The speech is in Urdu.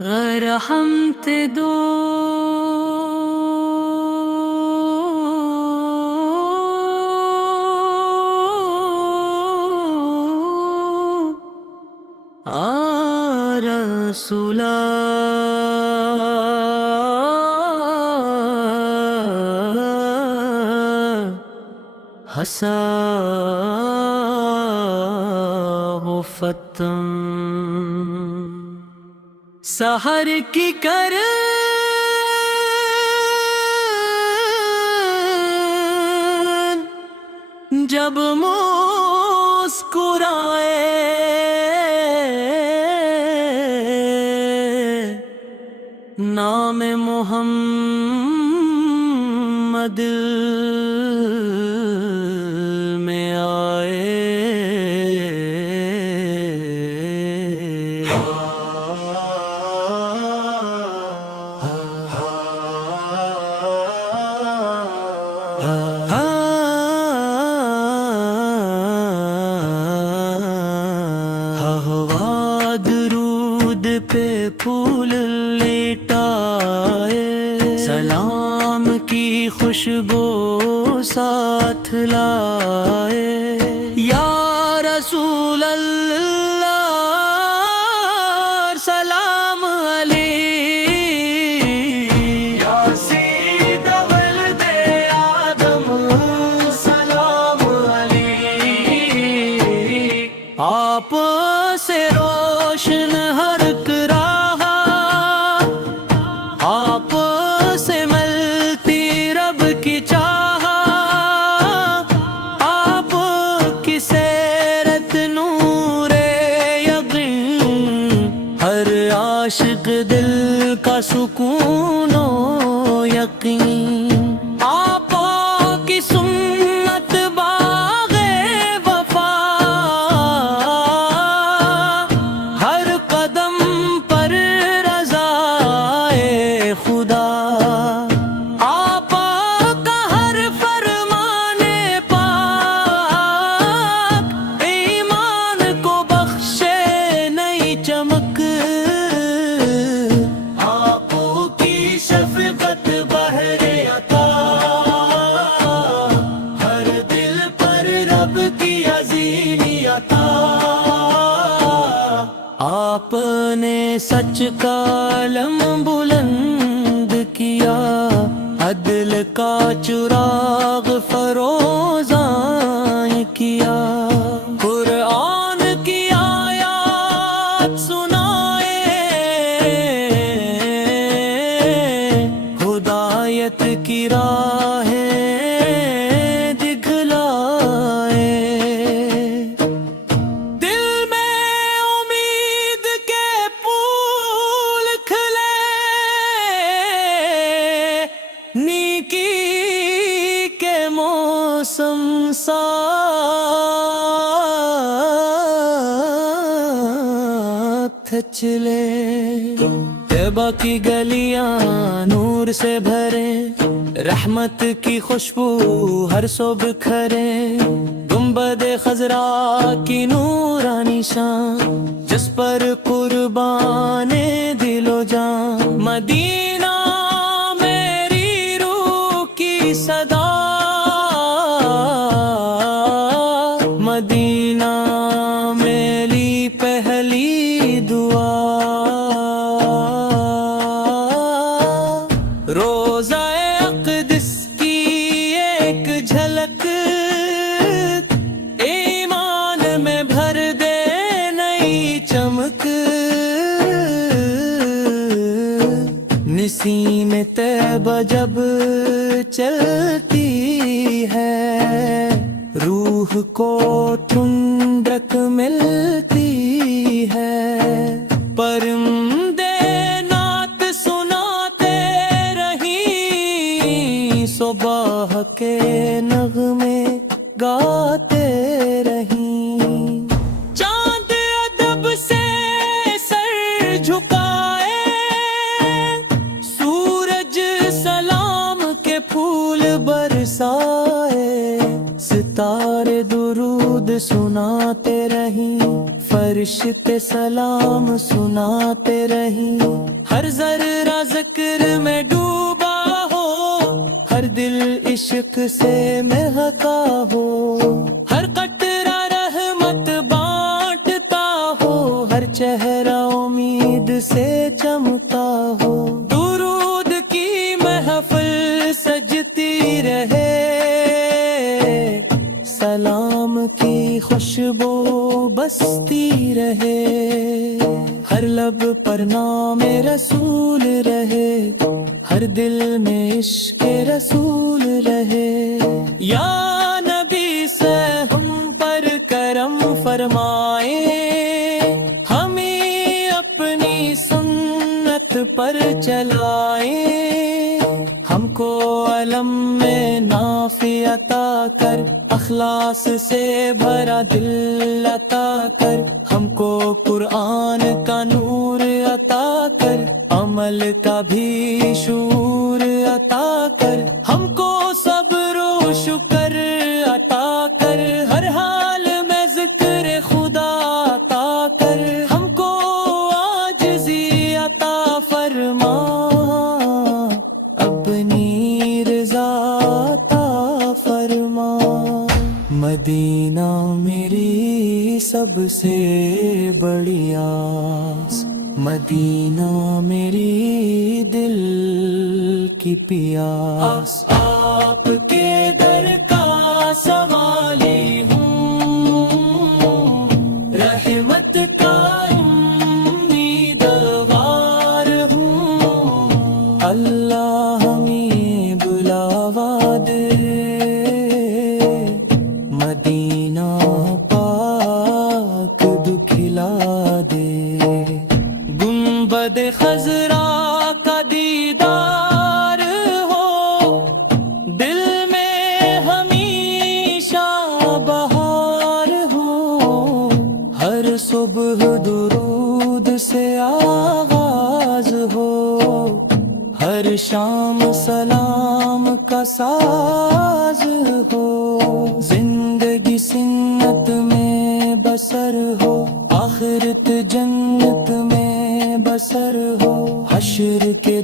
غرحمت دو رسولا ہسا فتم سحر کی کر جب مسکرائے نام محمد میں آئے درود پہ پھول لیٹائے سلام کی خوشبو ساتھ لائے یا رسول اللہ سلام علیک یا سید ولد آدم سلام علیک آپ سے روشن ہر راہ آپ سے ملتی رب کی چاہ آپ کی سیرت نور یقین ہر عاشق دل کا سکون و یقین آپ کی سنت باغ وفا ہر قدم پر رضائے خدا آپ کا ہر فرمان پاک ایمان کو بخشے نئی چمک آپ کی شفقت بحر عطا ہر دل پر رب کی عظیم عطا آپ نے سچ کا علم بلند کیا عدل کا چراغ فروزاں کیا قرآن کی آیات سنائے ہدایت کی راہیں دکھلائے دل میں امید کے پھول کھلے نیکی کے موسم ساتھ چلے طیبہ کی گلیاں نور سے بھرے رحمت کی خوشبو ہر سو بکھرے گنبد خضرا کی نورانی شان جس پر قربان دل و جان مدینہ میری روح کی صدا مدینہ میری پہلی دعا روزہ اقدس کی ایک جھلک ایمان میں بھر دے نئی چمک نسیم طیبہ جب چلتی ہے روح کو ٹھنڈک ملتی ہے پرندے نعت سناتے رہیں صبح کے نغمے گاتے رہیں چاند ادب سے سر جھکائے سورج سلام کے پھول برسائے ستارے درود سناتے رہیں فرشتے سلام سناتے رہیں، ہر ذرہ ذکر میں ڈوبا ہو، ہر دل عشق سے مہکا ہو، ہر قطرہ رحمت بانٹتا ہو، ہر چہرہ امید سے چمکا ہو، درود کی محفل سجتی رہے، سلام کی خوشبو بستی رہے، ہر لب پر نام رسول رہے، ہر دل میں عشق رسول رہے، یا نبی سے ہم پر کرم فرمائے، ہمیں اپنی سنت پر چلائے، ہم کو علم میں نافع عطا کر، اخلاص سے بھرا دل عطا کر، ہم کو قرآن کا نور عطا کر، عمل کا بھی شعور عطا کر، ہم کو صبر و شکر عطا کر، ہر حال میں ذکر خدا عطا کر، ہم کو عاجزی عطا فرما، اپنی رضا عطا فرما، مدینہ میری سب سے بڑی آس، مدینہ میری دل کی پیاس، آپ کے در کا سوالی ہوں، رحمت کا امیدوار ہوں، اللہ ہمیں بلاوا دے، مدینہ پاک دکھلا دے، گنبد خضرا کا دیدار ہو، دل میں ہمیشہ بہار ہو، ہر صبح درود سے آغاز ہو، ہر شام سلام کا ساز ہو، زندگی سنت میں بسر ہو، آخرت جنت میں بسر ہو، حشر کے